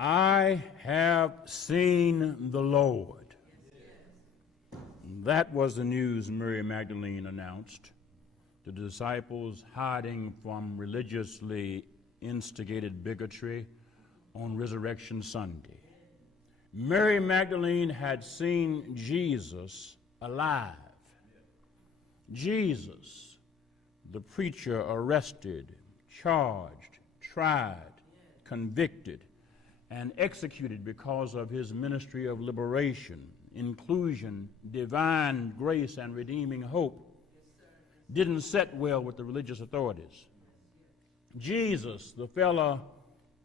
I have seen the Lord. That was the news Mary Magdalene announced to the disciples hiding from religiously instigated bigotry on Resurrection Sunday. Mary Magdalene had seen Jesus alive. Jesus, the preacher, arrested, charged, tried, convicted, and executed because of his ministry of liberation, inclusion, divine grace, and redeeming hope, didn't set well with the religious authorities. Jesus, the fellow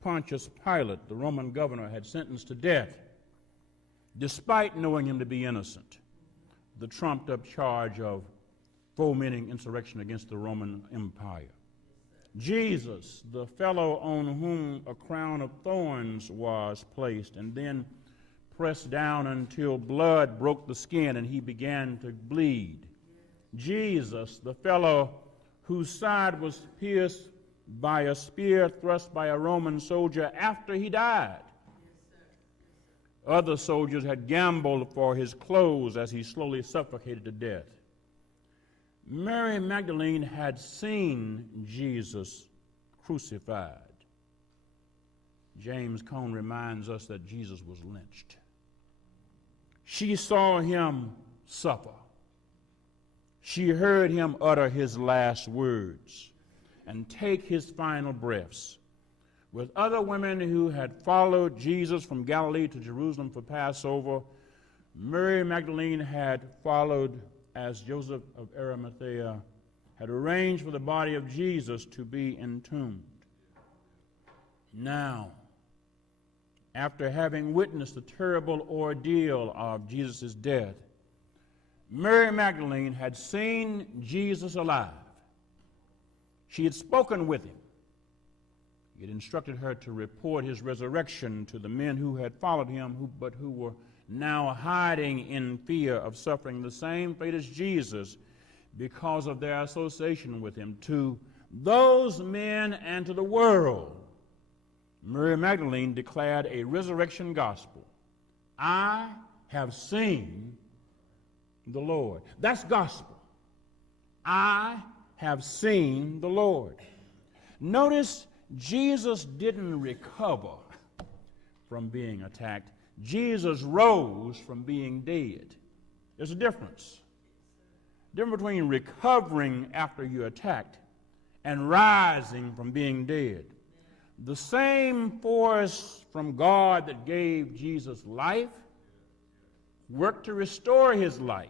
Pontius Pilate, the Roman governor, had sentenced to death, despite knowing him to be innocent, the trumped-up charge of fomenting insurrection against the Roman Empire. Jesus, the fellow on whom a crown of thorns was placed and then pressed down until blood broke the skin and he began to bleed. Jesus, the fellow whose side was pierced by a spear thrust by a Roman soldier after he died. Other soldiers had gambled for his clothes as he slowly suffocated to death. Mary Magdalene had seen Jesus crucified. James Cone reminds us that Jesus was lynched. She saw him suffer. She heard him utter his last words and take his final breaths. With other women who had followed Jesus from Galilee to Jerusalem for Passover, Mary Magdalene had followed as Joseph of Arimathea had arranged for the body of Jesus to be entombed. Now, after having witnessed the terrible ordeal of Jesus' death, Mary Magdalene had seen Jesus alive. She had spoken with him. He had instructed her to report his resurrection to the men who had followed him, but who were now hiding in fear of suffering the same fate as Jesus because of their association with him. To those men and to the world, Mary Magdalene declared a resurrection gospel. I have seen the Lord. That's gospel. I have seen the Lord. Notice Jesus didn't recover from being attacked. Jesus rose from being dead. There's a difference. Difference between recovering after you're attacked and rising from being dead. The same force from God that gave Jesus life worked to restore his life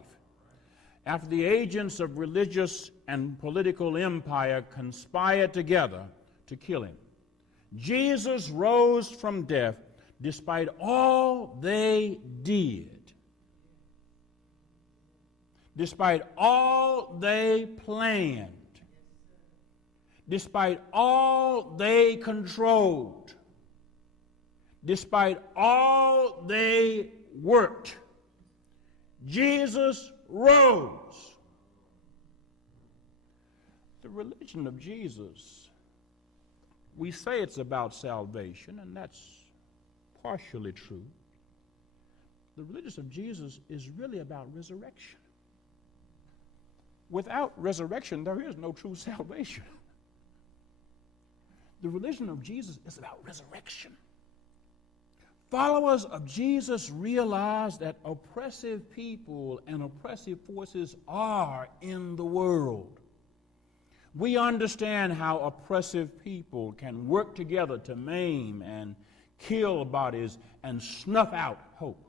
after the agents of religious and political empire conspired together to kill him. Jesus rose from death despite all they did, despite all they planned, despite all they controlled, despite all they worked. Jesus rose. The religion of Jesus, we say it's about salvation, and that's partially true. The religion of Jesus is really about resurrection. Without resurrection, there is no true salvation. The religion of Jesus is about resurrection. Followers of Jesus realize that oppressive people and oppressive forces are in the world. We understand how oppressive people can work together to maim and kill bodies and snuff out hope.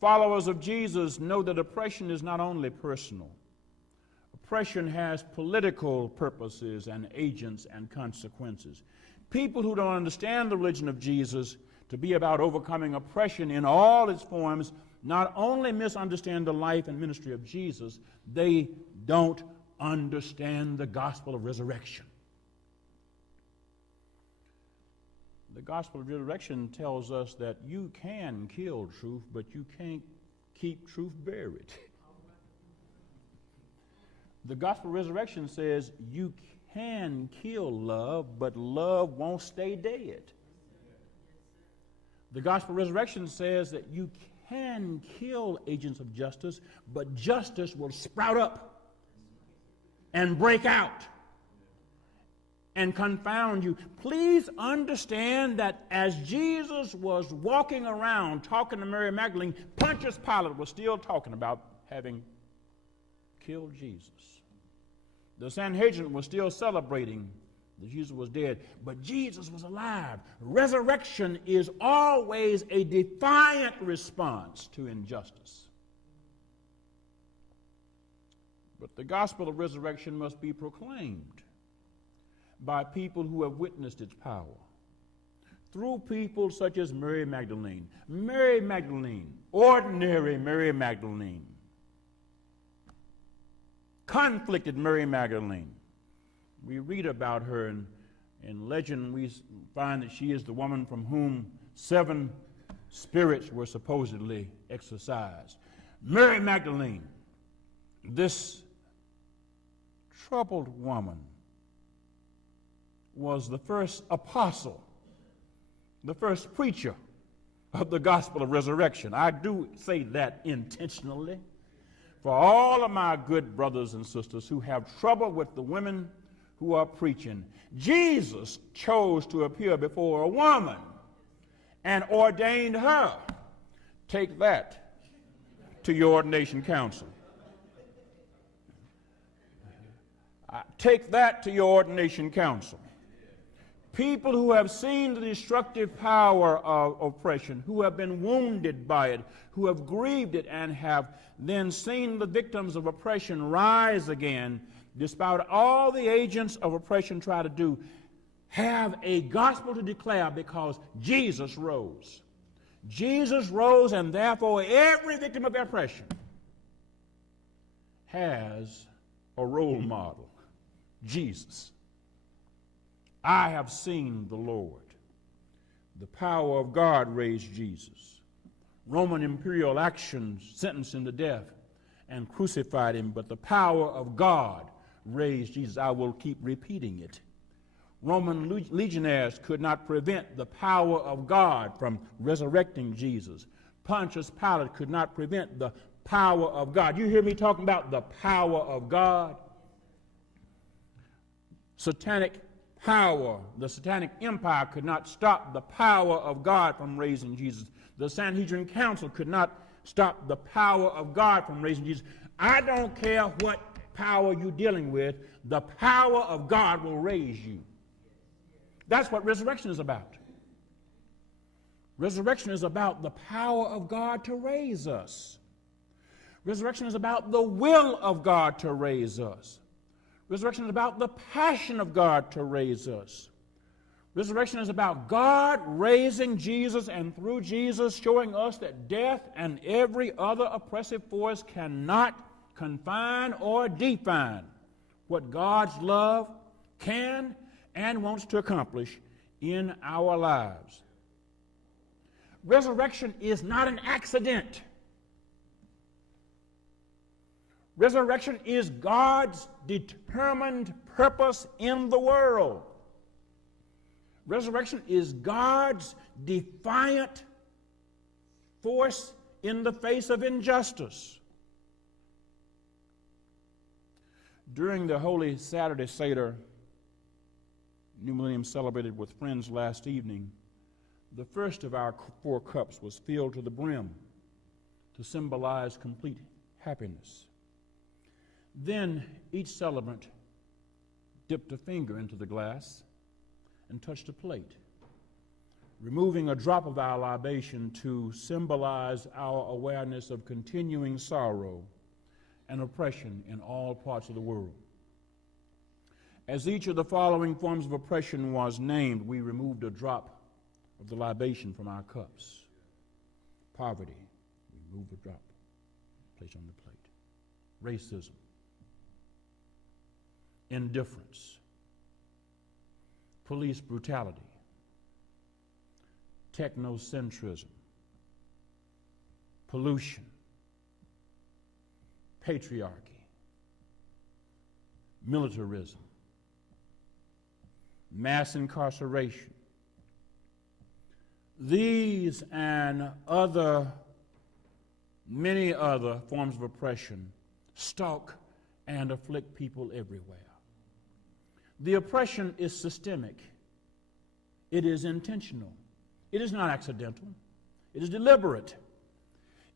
Followers of Jesus know that oppression is not only personal. Oppression has political purposes and agents and consequences. People who don't understand the religion of Jesus to be about overcoming oppression in all its forms not only misunderstand the life and ministry of Jesus, they don't understand the gospel of resurrection. The gospel of resurrection tells us that you can kill truth, but you can't keep truth buried. The gospel of resurrection says you can kill love, but love won't stay dead. The gospel of resurrection says that you can kill agents of justice, but justice will sprout up and break out and confound you. Please understand that as Jesus was walking around talking to Mary Magdalene, Pontius Pilate was still talking about having killed Jesus. The Sanhedrin was still celebrating that Jesus was dead, but Jesus was alive. Resurrection is always a defiant response to injustice. But the gospel of resurrection must be proclaimed by people who have witnessed its power. Through people such as Mary Magdalene. Mary Magdalene, ordinary Mary Magdalene. Conflicted Mary Magdalene. We read about her in legend. We find that she is the woman from whom 7 spirits were supposedly exorcised. Mary Magdalene, this troubled woman, was the first apostle, the first preacher of the gospel of resurrection. I do say that intentionally for all of my good brothers and sisters who have trouble with the women who are preaching. Jesus chose to appear before a woman and ordained her. Take that to your ordination council. Take that to your ordination council. People who have seen the destructive power of oppression, who have been wounded by it, who have grieved it, and have then seen the victims of oppression rise again, despite all the agents of oppression try to do, have a gospel to declare because Jesus rose. Jesus rose, and therefore every victim of oppression has a role model, Jesus. I have seen the Lord. The power of God raised Jesus. Roman imperial actions sentenced him to death and crucified him, but the power of God raised Jesus. I will keep repeating it. Roman legionnaires could not prevent the power of God from resurrecting Jesus. Pontius Pilate could not prevent the power of God. You hear me talking about the power of God? Satanic power, the satanic empire could not stop the power of God from raising Jesus. The Sanhedrin Council could not stop the power of God from raising Jesus. I don't care what power you're dealing with, the power of God will raise you. That's what resurrection is about. Resurrection is about the power of God to raise us. Resurrection is about the will of God to raise us. Resurrection is about the passion of God to raise us. Resurrection is about God raising Jesus, and through Jesus showing us that death and every other oppressive force cannot confine or define what God's love can and wants to accomplish in our lives. Resurrection is not an accident. Resurrection is God's determined purpose in the world. Resurrection is God's defiant force in the face of injustice. During the Holy Saturday Seder, New Millennium celebrated with friends last evening, the first of our 4 cups was filled to the brim to symbolize complete happiness. Then each celebrant dipped a finger into the glass and touched a plate, removing a drop of our libation to symbolize our awareness of continuing sorrow and oppression in all parts of the world. As each of the following forms of oppression was named, we removed a drop of the libation from our cups. Poverty, we removed a drop, placed on the plate. Racism, indifference, police brutality, technocentrism, pollution, patriarchy, militarism, mass incarceration, These and many other forms of oppression stalk and afflict people everywhere. The oppression is systemic. It is intentional. It is not accidental. It is deliberate.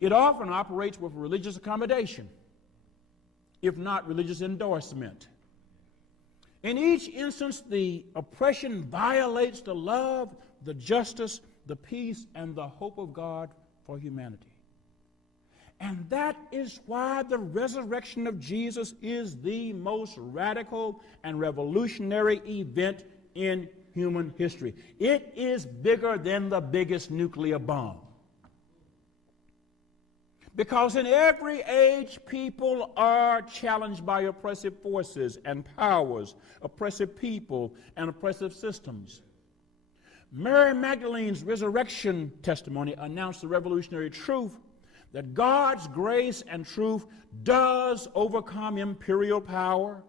It often operates with religious accommodation, if not religious endorsement. In each instance, the oppression violates the love, the justice, the peace, and the hope of God for humanity. And that is why the resurrection of Jesus is the most radical and revolutionary event in human history. It is bigger than the biggest nuclear bomb. Because in every age, people are challenged by oppressive forces and powers, oppressive people, and oppressive systems. Mary Magdalene's resurrection testimony announced the revolutionary truth that God's grace and truth does overcome imperial power,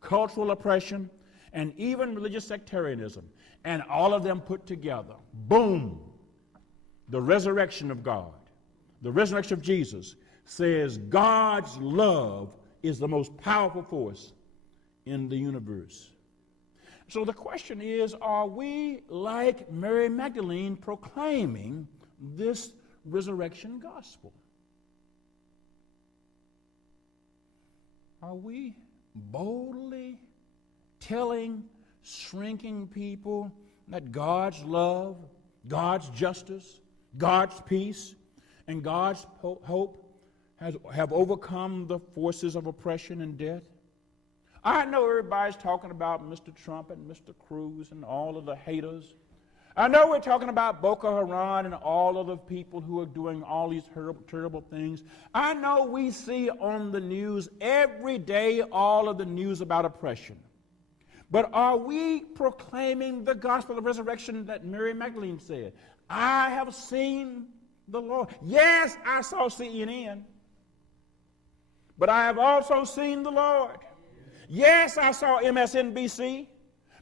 cultural oppression, and even religious sectarianism. And all of them put together, boom, the resurrection of God. The resurrection of Jesus says God's love is the most powerful force in the universe. So the question is, are we like Mary Magdalene proclaiming this resurrection gospel? Are we boldly telling shrinking people that God's love, God's justice, God's peace, and God's hope have overcome the forces of oppression and death? I know everybody's talking about Mr. Trump and Mr. Cruz and all of the haters. I know we're talking about Boko Haram and all of the people who are doing all these terrible things. I know we see on the news every day all of the news about oppression. But are we proclaiming the gospel of resurrection that Mary Magdalene said? I have seen the Lord. Yes, I saw CNN, but I have also seen the Lord. Yes, I saw MSNBC,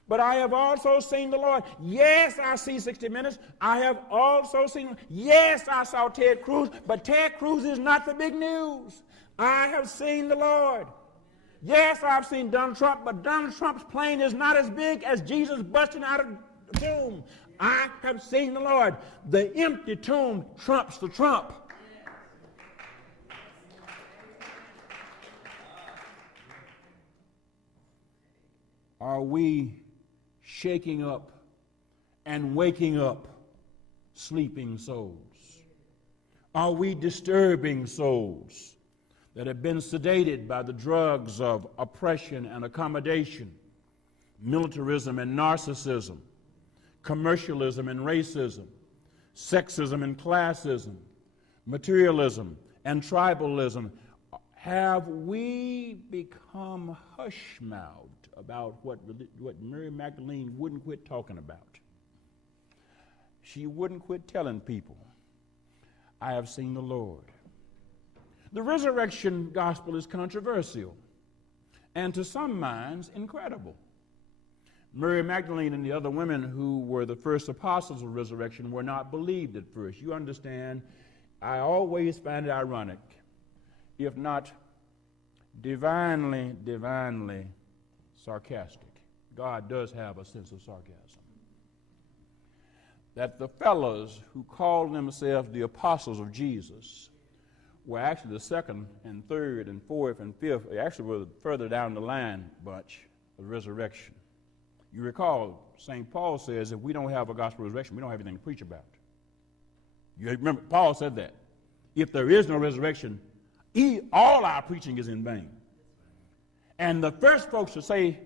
but I have also seen the Lord. Yes, I see 60 Minutes. I have also seen. Yes, I saw Ted Cruz, but Ted Cruz is not the big news. I have seen the Lord. Yes, I've seen Donald Trump, but Donald Trump's plane is not as big as Jesus busting out of the tomb. I have seen the Lord. The empty tomb trumps the Trump. Are we shaking up and waking up sleeping souls? Are we disturbing souls that have been sedated by the drugs of oppression and accommodation, militarism and narcissism, commercialism and racism, sexism and classism, materialism and tribalism? Have we become hush-mouthed about what Mary Magdalene wouldn't quit talking about? She wouldn't quit telling people, I have seen the Lord. The resurrection gospel is controversial and to some minds incredible. Mary Magdalene and the other women who were the first apostles of resurrection were not believed at first. You understand, I always find it ironic, if not divinely sarcastic. God does have a sense of sarcasm. That the fellows who called themselves the apostles of Jesus were actually the second and third and fourth and fifth, they actually were further down the line bunch of resurrection. You recall, St. Paul says if we don't have a gospel of resurrection, we don't have anything to preach about. You remember, Paul said that. If there is no resurrection, all our preaching is in vain. And the first folks to say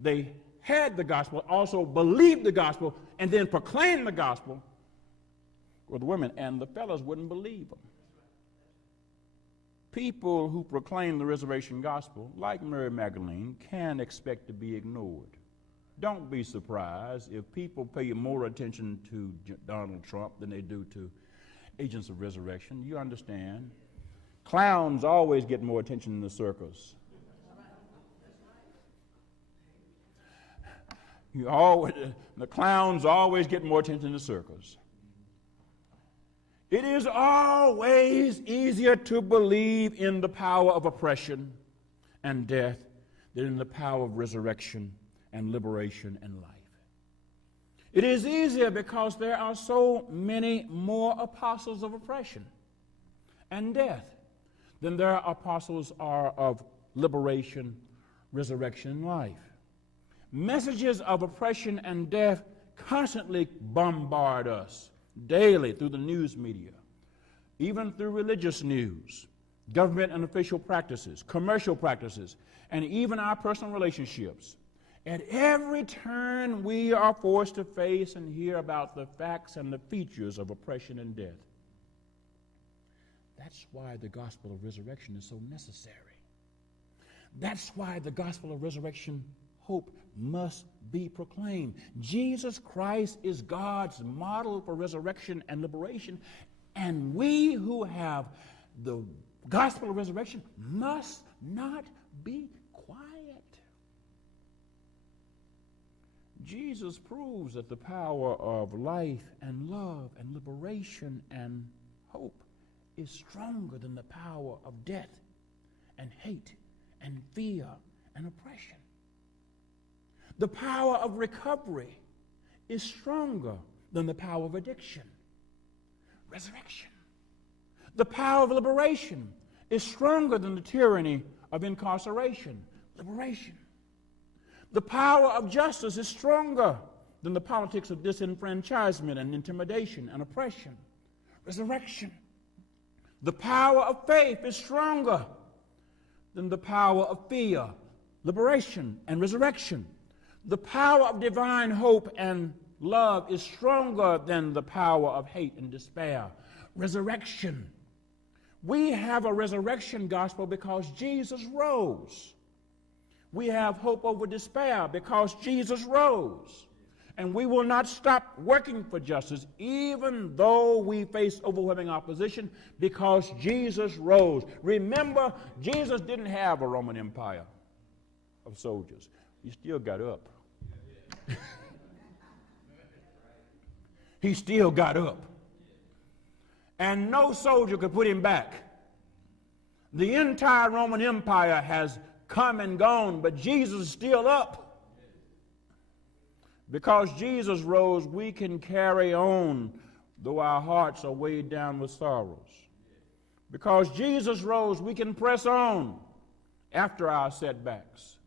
they had the gospel, also believed the gospel, and then proclaimed the gospel were the women, and the fellows wouldn't believe them. People who proclaim the resurrection gospel, like Mary Magdalene, can expect to be ignored. Don't be surprised if people pay more attention to Donald Trump than they do to agents of resurrection. You understand? Clowns always get more attention in the circus. The clowns always get more attention in the circus. It is always easier to believe in the power of oppression and death than in the power of resurrection and liberation and life. It is easier because there are so many more apostles of oppression and death than there are apostles of liberation, resurrection, and life. Messages of oppression and death constantly bombard us daily through the news media, even through religious news, government and official practices, commercial practices, and even our personal relationships. At every turn, we are forced to face and hear about the facts and the features of oppression and death. That's why the gospel of resurrection is so necessary. That's why the gospel of resurrection hope must be proclaimed. Jesus Christ is God's model for resurrection and liberation, and we who have the gospel of resurrection must not be quiet. Jesus proves that the power of life and love and liberation and hope is stronger than the power of death and hate and fear and oppression. The power of recovery is stronger than the power of addiction, resurrection. The power of liberation is stronger than the tyranny of incarceration, liberation. The power of justice is stronger than the politics of disenfranchisement and intimidation and oppression, resurrection. The power of faith is stronger than the power of fear, liberation, and resurrection. The power of divine hope and love is stronger than the power of hate and despair, resurrection. We have a resurrection gospel because Jesus rose. We have hope over despair because Jesus rose. And we will not stop working for justice even though we face overwhelming opposition because Jesus rose. Remember, Jesus didn't have a Roman Empire of soldiers. He still got up. He still got up. And no soldier could put him back. The entire Roman Empire has come and gone, but Jesus is still up. Because Jesus rose, we can carry on though our hearts are weighed down with sorrows. Because Jesus rose, we can press on after our setbacks.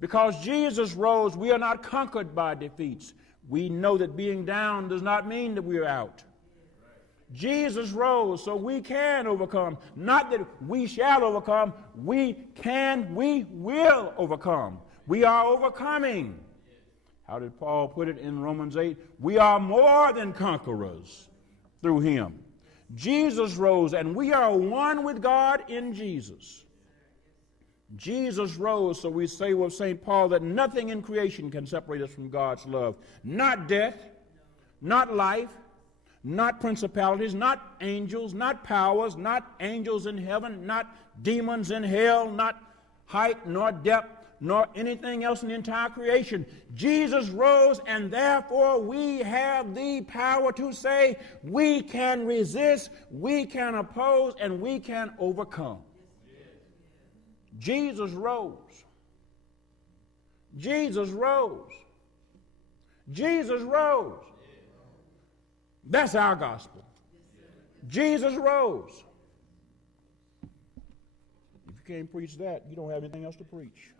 Because Jesus rose, we are not conquered by defeats. We know that being down does not mean that we are out. Jesus rose so we can overcome. Not that we shall overcome. We will overcome. We are overcoming. How did Paul put it in Romans 8? We are more than conquerors through him. Jesus rose, and we are one with God in Jesus. Jesus rose, so we say with St. Paul that nothing in creation can separate us from God's love. Not death, not life, not principalities, not angels, not powers, not angels in heaven, not demons in hell, not height nor depth, nor anything else in the entire creation. Jesus rose, and therefore we have the power to say we can resist, we can oppose, and we can overcome. Jesus rose. Jesus rose. Jesus rose. That's our gospel. Jesus rose. If you can't preach that, you don't have anything else to preach.